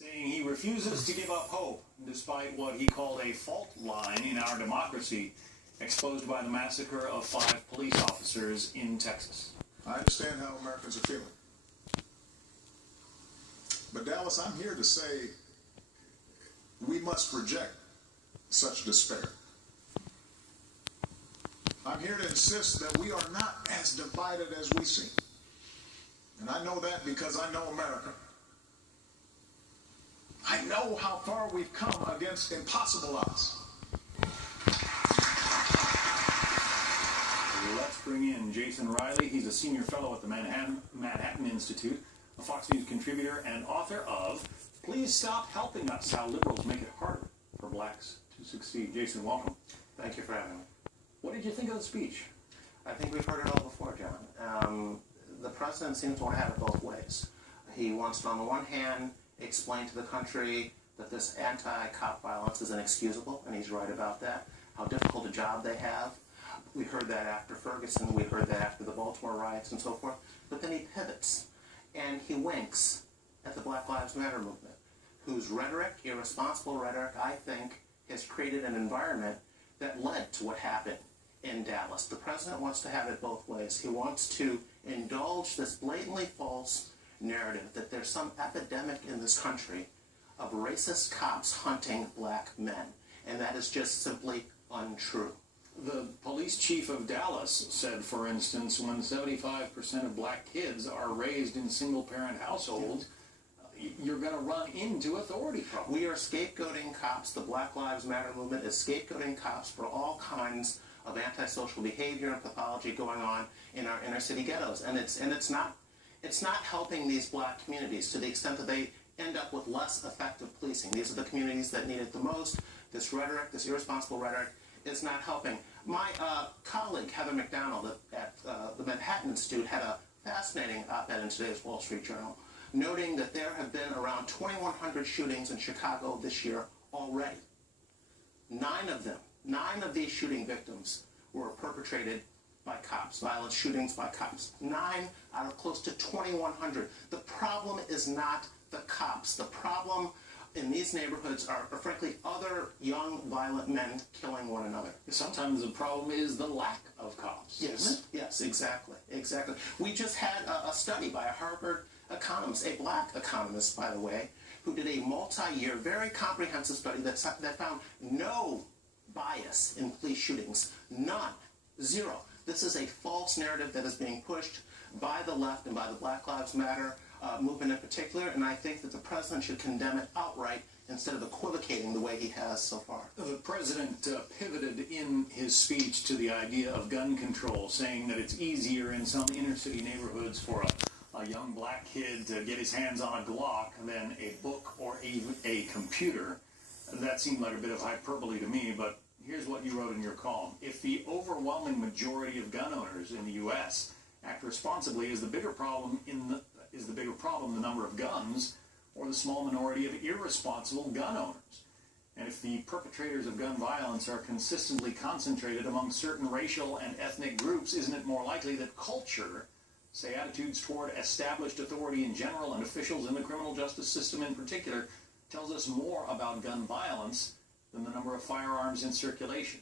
saying he refuses to give up hope despite what he called a fault line in our democracy exposed by the massacre of 5 police officers in Texas. I understand how Americans are feeling. But Dallas, I'm here to say we must reject such despair. I'm here to insist that we are not as divided as we seem. And I know that because I know America. I know how far we've come against impossible odds. Let's bring in Jason Riley. He's a senior fellow at the Manhattan Institute, a Fox News contributor and author of Please Stop Helping Us, How Liberals Make It Harder for Blacks to Succeed. Jason, welcome. Thank you for having me. What did you think of the speech? I think we've heard it all before, John. The president seems to want to have it both ways. He wants to, on the one hand, explain to the country that this anti-cop violence is inexcusable, and he's right about that, how difficult a job they have. We heard that after Ferguson, we heard that after the Baltimore riots and so forth. But then he pivots, and he winks at the Black Lives Matter movement, whose rhetoric, irresponsible rhetoric, I think, has created an environment that led to what happened in Dallas. The president wants to have it both ways. He wants to indulge this blatantly false narrative that there's some epidemic in this country of racist cops hunting black men, and that is just simply untrue. The police chief of Dallas said, for instance, when 75% of black kids are raised in single-parent households, you're going to run into authority problems. We are scapegoating cops. The Black Lives Matter movement is scapegoating cops for all kinds of antisocial behavior and pathology going on in our inner-city ghettos, and it's not helping these black communities to the extent that they end up with less effective policing. These are the communities that need it the most. This rhetoric, this irresponsible rhetoric, is not helping. My colleague, Heather McDonald, at the Manhattan Institute, had a fascinating op-ed in today's Wall Street Journal, noting that there have been around 2,100 shootings in Chicago this year already. 9 of these shooting victims were perpetrated by cops, violent shootings by cops. 9 out of close to 2,100. The problem is not the cops. The problem in these neighborhoods are frankly, other young, violent men killing one another. Sometimes the problem is the lack of cops. Yes, yes, exactly. We just had a study by a Harvard economist, a black economist, by the way, who did a multi-year, very comprehensive study that found no bias in police shootings. None. Zero. This is a false narrative that is being pushed by the left and by the Black Lives Matter movement in particular, and I think that the president should condemn it outright instead of equivocating the way he has so far. The president pivoted in his speech to the idea of gun control, saying that it's easier in some inner-city neighborhoods for a young black kid to get his hands on a Glock than a book or a computer. That seemed like a bit of hyperbole to me, but here's what you wrote in your column. If the overwhelming majority of gun owners in the U.S. act responsibly, is the bigger problem the number of guns or the small minority of irresponsible gun owners? And if the perpetrators of gun violence are consistently concentrated among certain racial and ethnic groups, isn't it more likely that culture, say attitudes toward established authority in general and officials in the criminal justice system in particular, tells us more about gun violence than the number of firearms in circulation?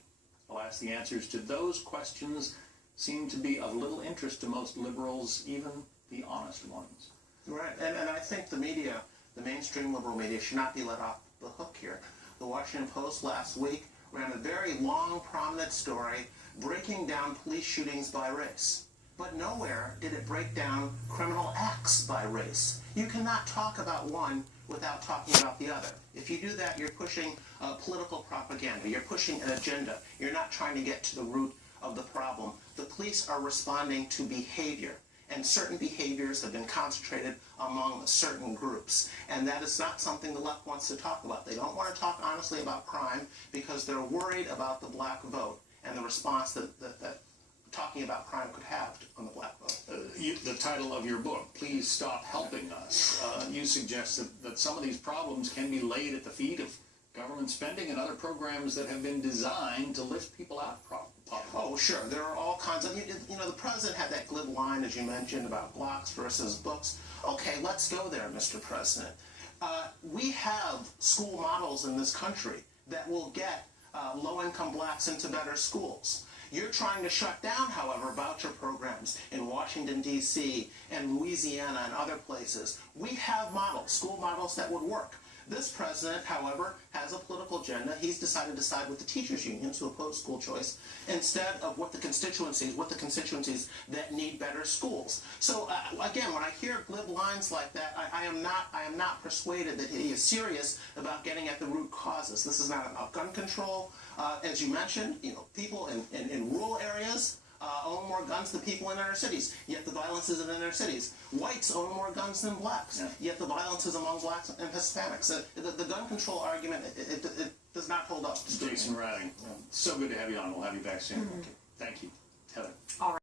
Alas, the answers to those questions seem to be of little interest to most liberals, even the honest ones. Right, and I think the media, the mainstream liberal media, should not be let off the hook here. The Washington Post last week ran a very long, prominent story breaking down police shootings by race. But nowhere did it break down criminal acts by race. You cannot talk about one without talking about the other. If you do that, you're pushing political propaganda. You're pushing an agenda. You're not trying to get to the root of the problem. The police are responding to behavior, and certain behaviors have been concentrated among certain groups. And that is not something the left wants to talk about. They don't want to talk honestly about crime because they're worried about the black vote and the response that talking about crime could have on the black vote. The title of your book, Please Stop Helping Us, you suggest that some of these problems can be laid at the feet of government spending and other programs that have been designed to lift people out of poverty. Oh, sure. There are all kinds of, the president had that glib line, as you mentioned, about Glocks versus books. Okay, let's go there, Mr. President. We have school models in this country that will get low-income blacks into better schools. You're trying to shut down, however, voucher programs in Washington, D.C., and Louisiana and other places. We have models, school models that would work. This president, however, has a political agenda. He's decided to side with the teachers' unions who oppose school choice instead of with the constituencies that need better schools. So again, when I hear glib lines like that, I am not persuaded that he is serious about getting at the root causes. This is not about gun control. As you mentioned, people in rural areas own more guns than people in inner cities, yet the violence is in inner cities. Whites own more guns than blacks, yet the violence is among blacks and Hispanics. The gun control argument, it does not hold up. Jason Ratting, so good to have you on. We'll have you back soon. Thank you. Heather. All right.